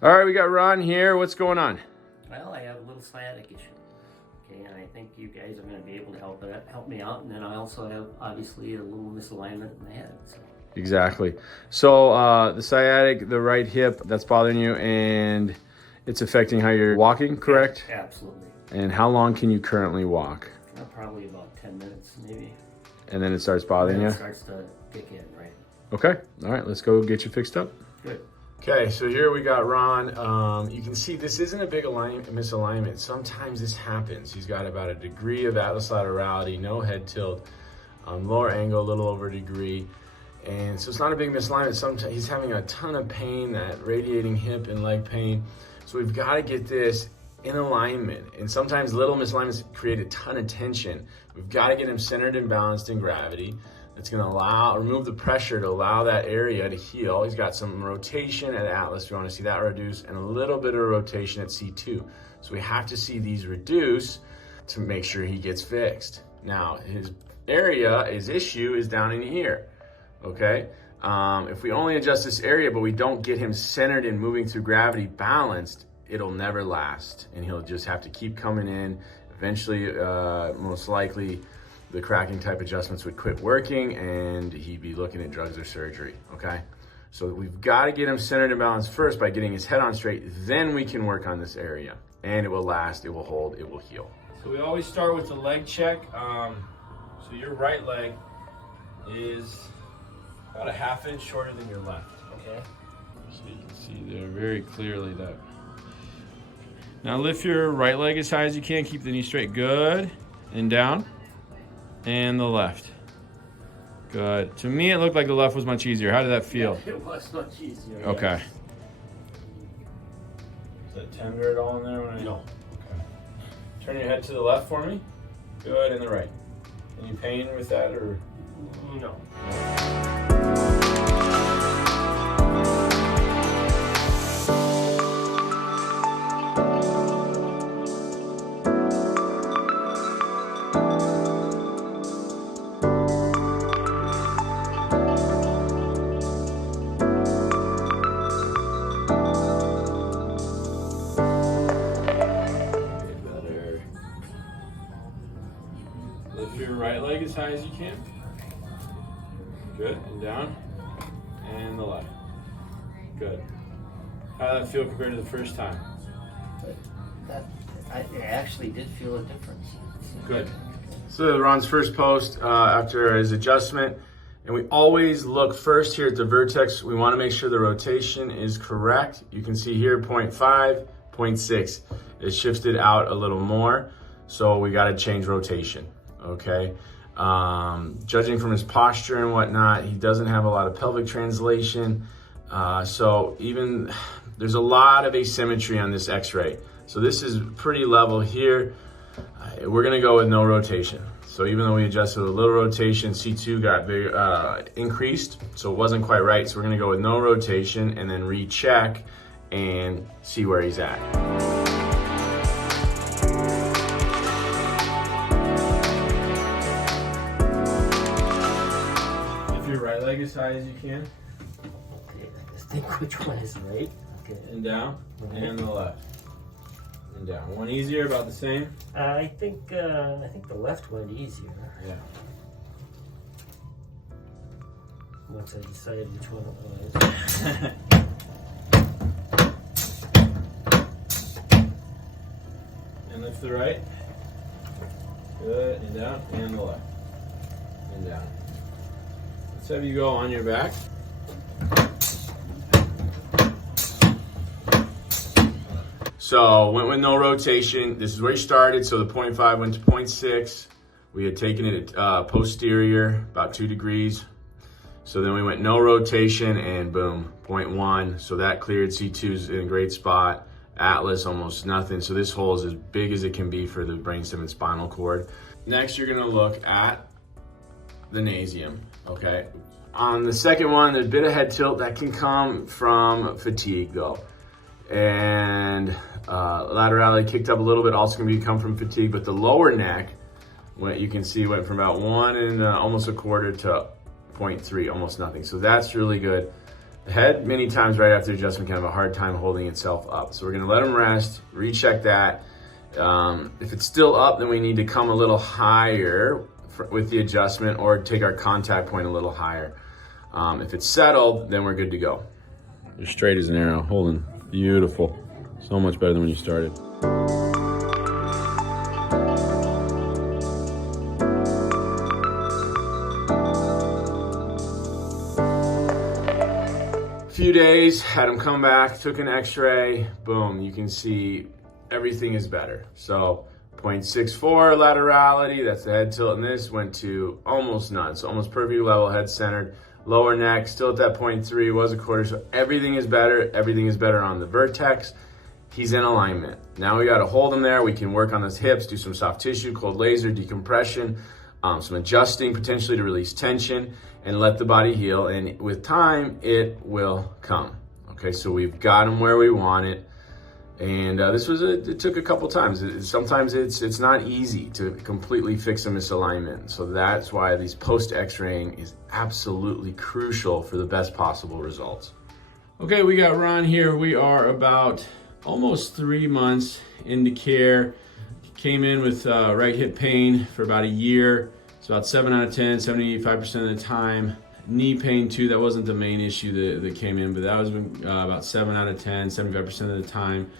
All right, we got Ron here. What's going on? Well, I have a little sciatic issue. Okay, and I think you guys are going to be able to help me out. And then I also have obviously a little misalignment in the head. So. Exactly. So the sciatic, the right hip, that's bothering you, and it's affecting how you're walking, correct? Yeah, absolutely. And how long can you currently walk? Probably about 10 minutes, maybe. And then it starts bothering you? It starts to kick in, right? Okay. All right, let's go get you fixed up. Good. Okay, so here we got Ron. You can see this isn't a big misalignment. Sometimes this happens. He's got about a degree of atlas laterality, no head tilt, lower angle, a little over a degree. And so it's not a big misalignment. Sometimes he's having a ton of pain, that radiating hip and leg pain. So we've got to get this in alignment. And sometimes little misalignments create a ton of tension. We've got to get him centered and balanced in gravity. That's going to remove the pressure to allow that area to heal. He's got some rotation at atlas. We want to see that reduce, and a little bit of rotation at C2. So we have to see these reduce to make sure he gets fixed. Now, his issue is down in here, okay? If we only adjust this area, but we don't get him centered and moving through gravity balanced, it'll never last, and he'll just have to keep coming in. Eventually, most likely, the cracking type adjustments would quit working and he'd be looking at drugs or surgery, okay? So we've got to get him centered and balanced first by getting his head on straight, then we can work on this area. And it will last, it will hold, it will heal. So we always start with the leg check. So your right leg is about a ½ inch shorter than your left, okay? So you can see there very clearly that. Now lift your right leg as high as you can, keep the knee straight, good, and down. And the left. Good. To me, it looked like the left was much easier. How did that feel? Yeah, it was much easier. Okay. Yeah. Is that tender at all in there? No. Okay. Turn your head to the left for me. Good, and the right. Any pain with that, or? No. Lift your right leg as high as you can. Good, and down. And the left. Good. How did that feel compared to the first time? I actually did feel a difference. Good. So Ron's first post after his adjustment, and we always look first here at the vertex. We want to make sure the rotation is correct. You can see here 0.5, 0.6. It shifted out a little more, so we got to change rotation. Okay. Judging from his posture and whatnot, he doesn't have a lot of pelvic translation. So even there's a lot of asymmetry on this x-ray. So this is pretty level here. We're gonna go with no rotation. So even though we adjusted a little rotation, C2 got very, increased, so it wasn't quite right. So we're gonna go with no rotation and then recheck and see where he's at. Your right leg as high as you can. Okay, let's think which one is right. Okay. And down, and the left. And down. One easier, about the same? I think the left went easier. Yeah. Once I decided which one it was. And lift the right. Good, and down, and the left. And down. Let's have you go on your back. So went with no rotation. This is where he started. So the 0.5 went to 0.6. We had taken it posterior, about 2 degrees. So then we went no rotation and boom, 0.1. So that cleared. C2's in a great spot. Atlas, almost nothing. So this hole is as big as it can be for the brainstem and spinal cord. Next, you're gonna look at the nasium, okay? On the second one, there's a bit of head tilt that can come from fatigue though. And laterality kicked up a little bit, also gonna come from fatigue, but the lower neck, what you can see went from about 1 and almost a quarter to 0.3, almost nothing. So that's really good. The head, many times right after adjustment, can have a hard time holding itself up. So we're gonna let him rest, recheck that. If it's still up, then we need to come a little higher with the adjustment or take our contact point a little higher. If it's settled, then we're good to go. You're straight as an arrow, holding beautiful. So much better than when you started. Few days, had him come back, took an x-ray, boom, you can see everything is better. So 0.64 laterality, that's the head tilt, and this went to almost none, so almost perfect level, head centered. Lower neck, still at that 0.3, was a quarter, so everything is better. Everything is better on the vertex. He's in alignment. Now we gotta hold him there. We can work on his hips, do some soft tissue, cold laser, decompression, some adjusting potentially to release tension, and let the body heal. And with time, it will come. Okay, so we've got him where we want it. And it took a couple times. Sometimes it's not easy to completely fix a misalignment. So that's why these post x-raying is absolutely crucial for the best possible results. Okay, we got Ron here. We are about almost 3 months into care. Came in with right hip pain for about a year. It's about 7 out of 10, 75% of the time. Knee pain too, that wasn't the main issue that came in, but that was about 7 out of 10, 75% of the time.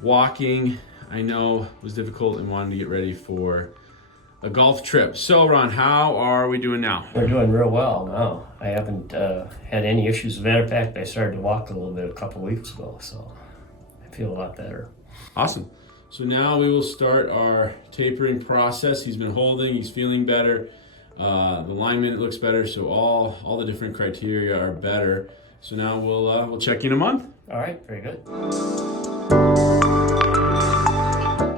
Walking, I know, was difficult and wanted to get ready for a golf trip. So Ron, how are we doing now? We're doing real well now. I haven't had any issues. As a matter of fact, I started to walk a little bit a couple weeks ago, so I feel a lot better. Awesome. So now we will start our tapering process. He's been holding, he's feeling better. The alignment looks better, so all the different criteria are better. So now we'll check in a month. All right, very good.